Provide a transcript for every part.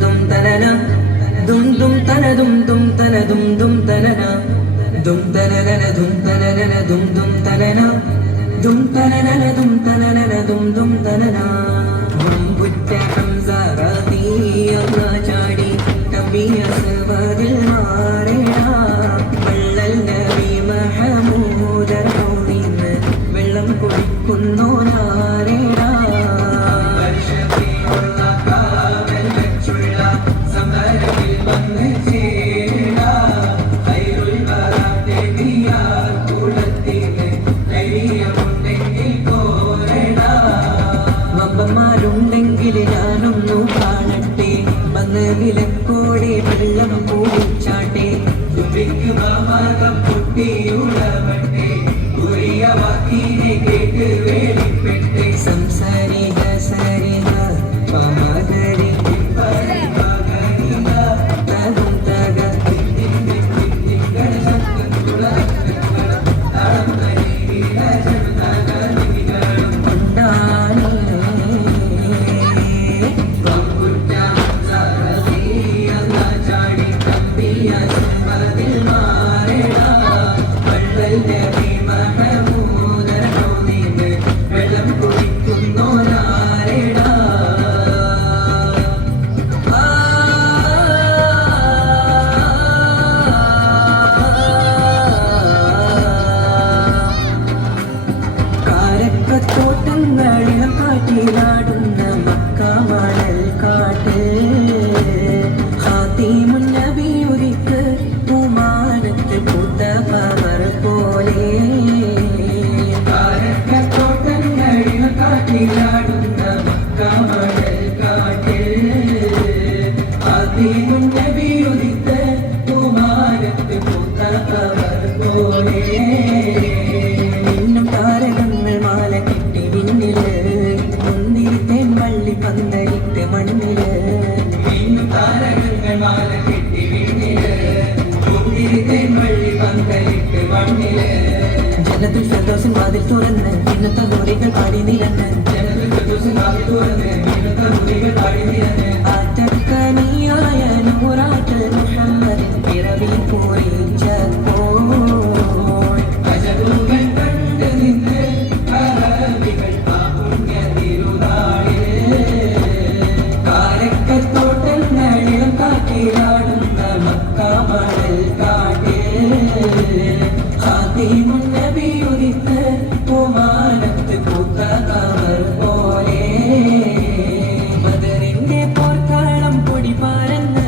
dum tanana dum dum tana dum dum tana dum dum tanana dum tanana dum tanana dum dum tanana dum tanana dum tanana dum dum tanana butta hamza radi allah chadi tabiya sabadil marena vallal nabi mahmud raudin vellam kudikkunno narena ഞാനൊന്നു കാണട്ടെ വന്ന് വിലക്കോടെ വെള്ളം പൂച്ചാട്ടെ മാർഗം പൊട്ടിയുളവട്ടെ ഉറിയ വാക്കിനെ കേട്ട് വേളിപ്പെട്ടെ സംസാരിക സരിക പമകരി തകും തക തോട്ടങ്ങളിലും കാറ്റിലാടുന്ന മക്കാമണൽ കാട്ട് ഹാത്തിമുൻ നബിയുരിക്ക് പൂമാനത്ത് പൂത്ത power പോലെ തോട്ടങ്ങളിലും കാറ്റിലാടുന്ന മക്കാമണൽ കാട്ട് ഹാത്തിമുൻ നബിയുരിക്ക് പൂമാനത്ത് പൂത്ത പവർ പോലെ പന്തലിട്ട് മണ്ണില് വീണ്ടും താരകങ്ങൾ മാല കെട്ടി വീണില് പന്തലിട്ട് മണ്ണില് ജനത്തിൽ സന്തോഷം വാതിൽ തുറന്ന് ഇന്നത്തെ നൂറികൾ പാടി നിരന്ന് ജനത്തിൽ സന്തോഷം വാതിൽ തുറന്ന് ഇന്നത്തെ നൂറികൾ പാടി നിരന്ന് ആറ്റക്കനിയായ നൂറാട്ട് മുഹമ്മദിൻ പിറവി പൂരിച്ചപ്പോൾ അജബുകൾ കണ്ട് നിന്ന് അറബികൾ തോട്ടങ്ങളിലും കാറ്റിലാടുന്ന മക്കാമണൽ കാട്ട് ഹാത്തിമുൻ നബിയുദിത്ത് പൂമാനത്ത് പൂത്ത കവർ പോലെ ബദറിന്റെ പോർക്കളം പൊടി പാരന്ന്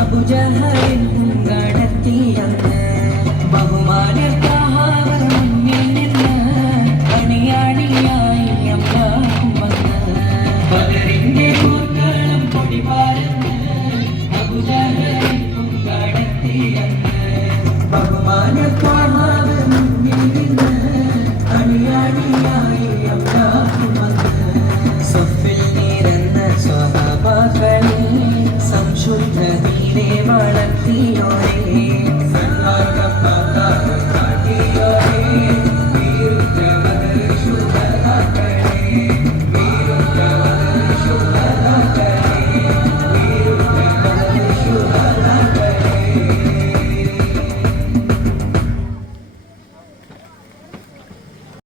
അബൂജഹലിൻ കടത്തിയന്ന് ബഹുമാനർക്കാവർ മുന്നിൽ നിന്ന് അണിയാണിയായി അമ്മാക്കും വന്ന് ബദറിന്റെ പോർക്കളം പൊടി പാരന്ന് അബൂജഹലിൻ കടത്തിയന്ന് ബഹുമാനർക്കാവർ മുന്നിൽ നിന്ന് അണിയാണിയായി അമ്മാക്കും വന്ന് സഫിൽ നിരന്ന സ്വഹാബാക്കളെ സംശുദ്ധ നീരെ വളർത്തിയോരേ Shut